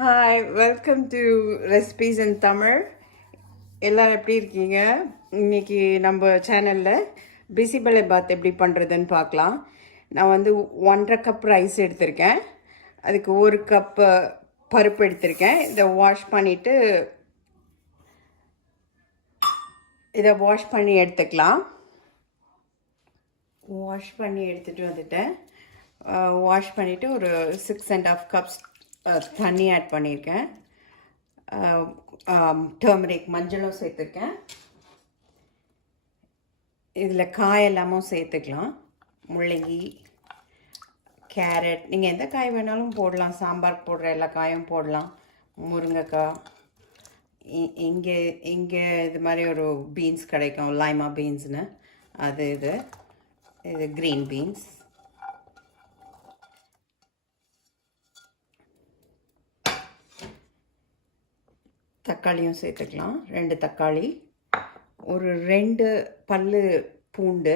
Hi, welcome to recipes இன் தமிழ். எல்லோரும் எப்படி இருக்கீங்க? இன்றைக்கி நம்ம சேனலில் பிசிபெலை பாத் எப்படி பண்ணுறதுன்னு பார்க்கலாம். நான் வந்து 1.5 கப் ரைஸ் எடுத்திருக்கேன். அதுக்கு 1 கப்பு பருப்பு எடுத்திருக்கேன். இதை வாஷ் பண்ணி எடுத்துக்கலாம். வாஷ் பண்ணி எடுத்துகிட்டு வந்துட்டேன். வாஷ் பண்ணிவிட்டு ஒரு 6.5 கப்ஸ் தண்ணி ஆட் பண்ணியிருக்கேன். டர்மரிக் மஞ்சளும் சேர்த்துருக்கேன். இதில் காய் எல்லாமும் சேர்த்துக்கலாம். முள்ளங்கி, கேரட், நீங்கள் எந்த காய் வேணாலும் போடலாம். சாம்பார் போடுற எல்லா காயும் போடலாம். முருங்கைக்காய், இங்கே இது மாதிரி ஒரு பீன்ஸ் கிடைக்கும், லைமா பீன்ஸ்னு, இது க்ரீன் பீன்ஸ். தக்காளியும் சேர்த்துக்கலாம். 2 தக்காளி, ஒரு 2 பல்லு பூண்டு,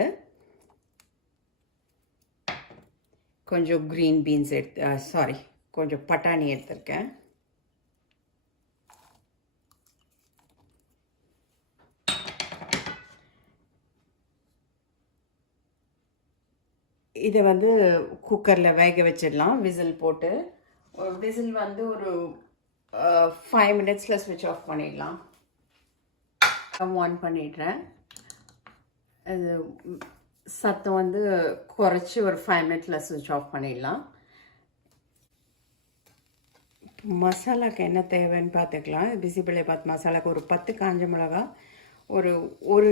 கொஞ்சம் க்ரீன் பீன்ஸ் கொஞ்சம் பட்டாணி எடுத்திருக்கேன். இதை வந்து குக்கரில் வேக வச்சிடலாம். விசில் போட்டு ஒரு விசில் வந்து ஒரு 5 மினிட்ஸில் ஸ்விட்ச் ஆஃப் பண்ணிடலாம். ஆன் பண்ணிடுறேன். அது சத்தம் வந்து குறைச்சி ஒரு 5 மினிட்ஸில் ஸ்விட்ச் ஆஃப் பண்ணிடலாம். மசாலாவுக்கு என்ன தேவைன்னு பார்த்துக்கலாம். பிசிபெலை பாத் மசாலாவுக்கு ஒரு 10 காஞ்ச மிளகா, ஒரு 1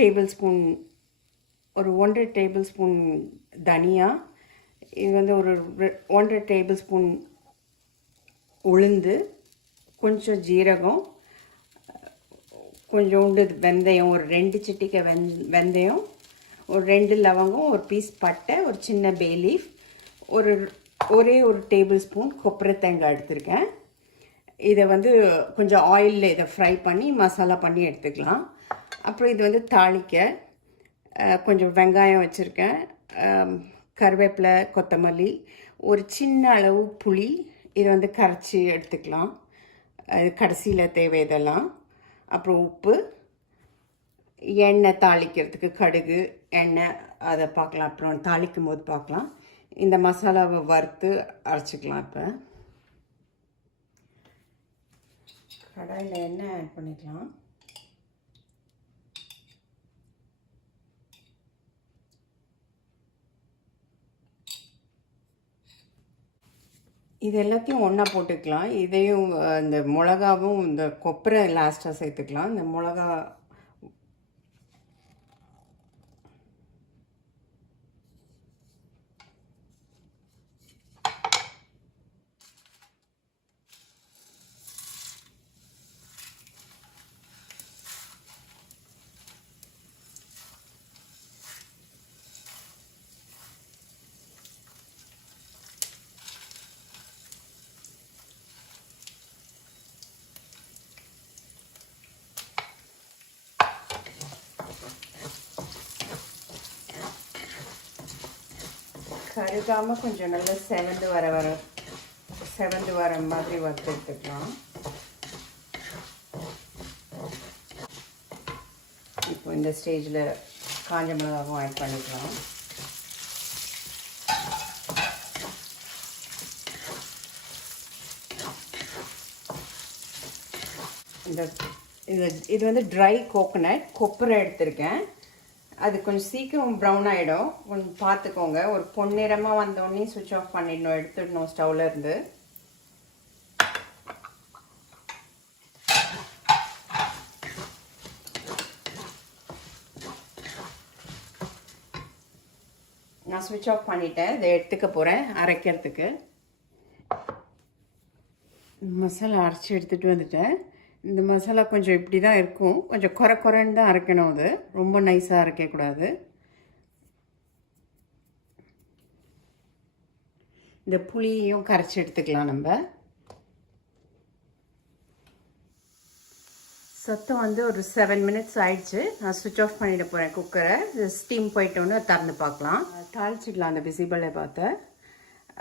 டேபிள் ஸ்பூன், ஒரு 1.5 டேபிள் ஸ்பூன் தனியா, இது வந்து ஒரு 1.5 டேபிள் ஸ்பூன் உளுந்து, கொஞ்சம் ஜீரகம், கொஞ்சோண்டு வெந்தயம், ஒரு 2 சிட்டிகை வெந்தயம், ஒரு 2 லவங்கம், ஒரு பீஸ் பட்டை, ஒரு சின்ன பே லீஃப், ஒரே ஒரு டேபிள் ஸ்பூன் கொப்பரை தேங்காய் எடுத்திருக்கேன். இதை வந்து கொஞ்சம் ஆயிலில் இதை ஃப்ரை பண்ணி மசாலா பண்ணி எடுத்துக்கலாம். அப்புறம் இது வந்து தாளிக்க கொஞ்சம் வெங்காயம் வச்சுருக்கேன், கருவேப்பிலை, கொத்தமல்லி, ஒரு சின்ன அளவு புளி, இதை வந்து கரைச்சி எடுத்துக்கலாம். கடைசியில் தேவை இதெல்லாம். அப்புறம் உப்பு, எண்ணெய் தாளிக்கிறதுக்கு கடுகு, எண்ணெய், அதை பார்க்கலாம். அப்புறம் தாளிக்கும் போது பார்க்கலாம். இந்த மசாலாவை வறுத்து அரைச்சிக்கலாம். இப்போ கடாயில் எண்ணெய் ஆட் பண்ணிக்கலாம். இது எல்லாத்தையும் ஒன்றா போட்டுக்கலாம். இதையும் இந்த மிளகாவும் இந்த கொப்பரை லாஸ்ட்டாக சேர்த்துக்கலாம். இந்த மிளகா கருகாமல் கொஞ்சம் நல்லா செவந்து வர மாதிரி வறுத்து எடுத்துக்கலாம். இப்போ இந்த ஸ்டேஜில் காஞ்ச மிளகாவும் ஆட் பண்ணிக்கலாம். இது வந்து ட்ரை கோகோனட், கொப்பரை எடுத்திருக்கேன். அது கொஞ்சம் சீக்கிரம் ப்ரௌன் ஆகிடும், கொஞ்சம் பார்த்துக்கோங்க. ஒரு பொன்னிறமாக வந்தோடனே சுவிட்ச் ஆஃப் பண்ணிடணும், எடுத்துடணும் ஸ்டவ்வில் இருந்து. நான் சுவிட்ச் ஆஃப் பண்ணிட்டேன். இதை எடுத்துக்க போகிறேன் அரைக்கிறதுக்கு. மசாலா அரைச்சி எடுத்துகிட்டு வந்துட்டேன். இந்த மசாலா கொஞ்சம் இப்படி தான் இருக்கும், கொஞ்சம் குறைன்னு தான் அரைக்கணும். அது ரொம்ப நைஸாக அரைக்கக்கூடாது. இந்த புளியையும் கரைச்சி எடுத்துக்கலாம் நம்ம. சத்தம் வந்து ஒரு 7 மினிட்ஸ் ஆயிடுச்சு. நான் சுவிட்ச் ஆஃப் பண்ணிட போகிறேன் குக்கரை. ஸ்டீம் போயிட்டோன்னு திறந்து பார்க்கலாம். தாளிச்சிடலாம் அந்த பிசிபெலை பாத்தை.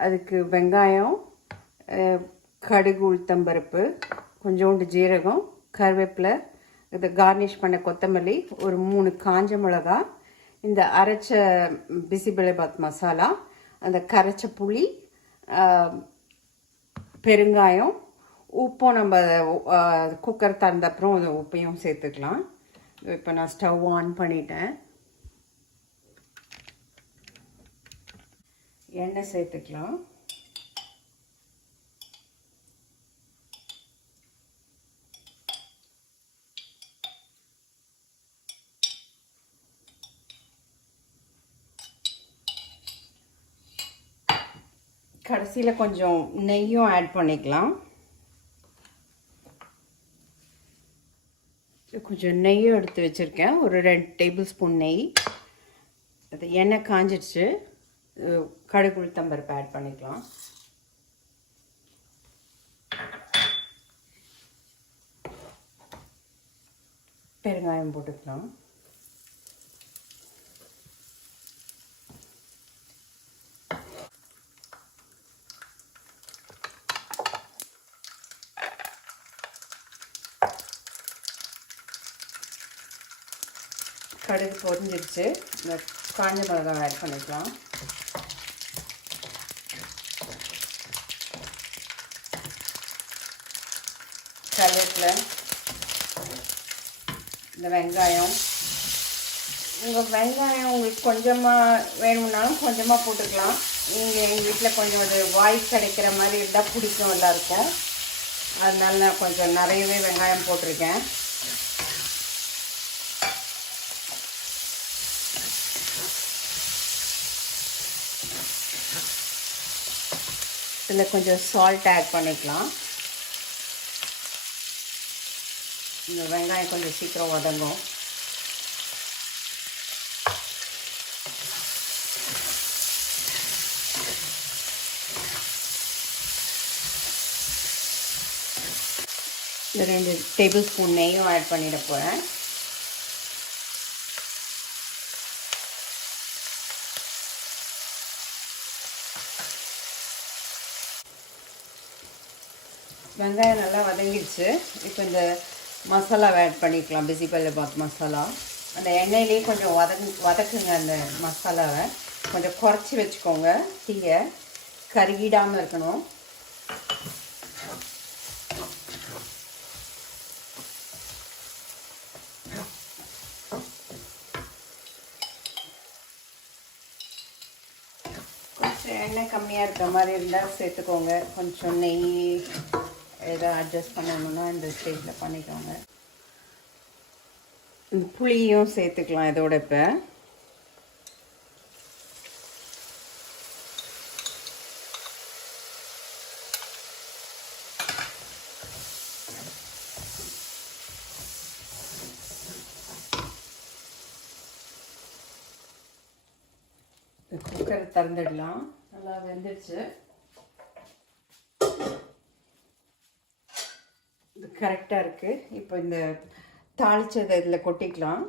அதுக்கு வெங்காயம், கடுகு உளுத்தம்பருப்பு, கொஞ்சோண்டு ஜீரகம், கருவேப்பிலை, இதை கார்னிஷ் பண்ண கொத்தமல்லி, ஒரு 3 காஞ்ச மிளகா, இந்த அரைச்ச பிசிபெலேபாத் மசாலா, அந்த கரைச்ச புளி, பெருங்காயம், உப்பும் நம்ம குக்கர் திறந்த அப்புறம் அந்த உப்பையும் சேர்த்துக்கலாம். இப்போ நான் ஸ்டவ் ஆன் பண்ணிட்டேன். எண்ணெய் சேர்த்துக்கலாம். கடைசியில் கொஞ்சம் நெய்யும் ஆட் பண்ணிக்கலாம். கொஞ்சம் நெய்யும் எடுத்து வச்சுருக்கேன், ஒரு 2 டேபிள் ஸ்பூன் நெய். அது எண்ணெய் காஞ்சிடுச்சு, கடுகு உளுத்தம்பருப்பு ஆட் பண்ணிக்கலாம். பெருங்காயம் போட்டுக்கலாம். கடுகு பொரிஞ்சிடுச்சு, இந்த காஞ்ச மிளகாய் ஆட் பண்ணிக்கலாம். கருவேப்பிலை, இந்த வெங்காயம். உங்கள் வெங்காயம் உங்களுக்கு கொஞ்சமாக வேணும்னாலும் கொஞ்சமாக போட்டுக்கலாம். நீங்கள் எங்கள் வீட்டில் கொஞ்சம் அது வாய் கிடைக்கிற மாதிரி இருந்தால் பிடிக்கும் எல்லாருக்கும். அதனால நான் கொஞ்சம் நிறையவே வெங்காயம் போட்டிருக்கேன். இதில் கொஞ்சம் சால்ட் ஆட் பண்ணிக்கலாம். இந்த வெங்காயம் கொஞ்சம் சீக்கிரம் வதங்கும். இந்த 2 டேபிள் ஸ்பூன் நெய்யும் ஆட் பண்ணிட போகிறேன். வெங்காயம் நல்லா வதங்கிடுச்சு. இப்போ இந்த மசாலாவை ஆட் பண்ணிக்கலாம், பிசிபெலேபாத் மசாலா. அந்த எண்ணெயிலே கொஞ்சம் வதக்குங்க. அந்த மசாலாவை கொஞ்சம் குறைச்சி வச்சுக்கோங்க, தீயை கருகிடாமல் இருக்கணும். கொஞ்சம் எண்ணெய் கம்மியாக இருக்கிற மாதிரி இருந்தால் சேர்த்துக்கோங்க. கொஞ்சம் நெய் எதை அட்ஜஸ்ட் பண்ணணுன்னா இந்த ஸ்டேஜில் பண்ணிக்கோங்க. புளியும் சேர்த்துக்கலாம் இதோட. இப்போ குக்கரை திறந்துடலாம். நல்லா வெந்துடுச்சு. இது கரெக்டாக இருக்குது. இப்போ இந்த தாளிச்சதை இதில் கொட்டிக்கலாம்.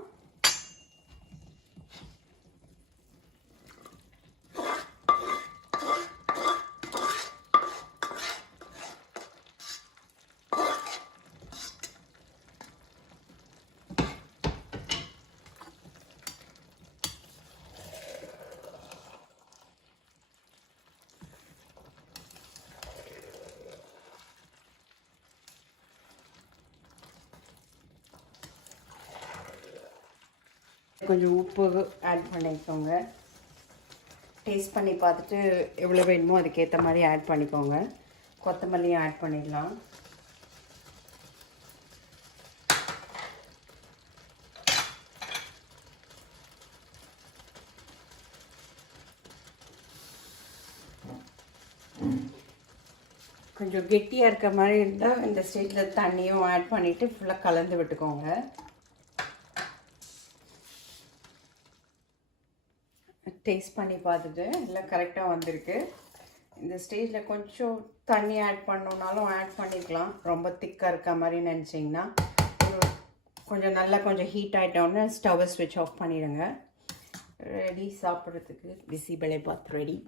கொஞ்சம் உப்பு ஆட் பண்ணிக்கோங்க. டேஸ்ட் பண்ணி பார்த்துட்டு எவ்வளோ வேணுமோ அதுக்கேற்ற மாதிரி ஆட் பண்ணிக்கோங்க. கொத்தமல்லியும் ஆட் பண்ணிடலாம். கொஞ்சம் கெட்டியாக இருக்க மாதிரி இருந்தால் இந்த ஸ்டேஜில் தண்ணியும் ஆட் பண்ணிவிட்டு ஃபுல்லாக கலந்து விட்டுக்கோங்க. டேஸ்ட் பண்ணி பார்த்துட்டு எல்லாம் கரெக்டாக வந்திருக்கு. இந்த ஸ்டேஜில் கொஞ்சம் தண்ணி ஆட் பண்ணணுன்னாலும் ஆட் பண்ணிக்கலாம். ரொம்ப திக்காக இருக்க மாதிரி நினச்சிங்கன்னா கொஞ்சம் நல்லா கொஞ்சம் ஹீட் ஆகிட்டோன்னே ஸ்டவ்வை ஸ்விட்ச் ஆஃப் பண்ணிவிடுங்க. ரெடி, சாப்பிட்றதுக்கு பிசிபெலேபாத் ரெடி.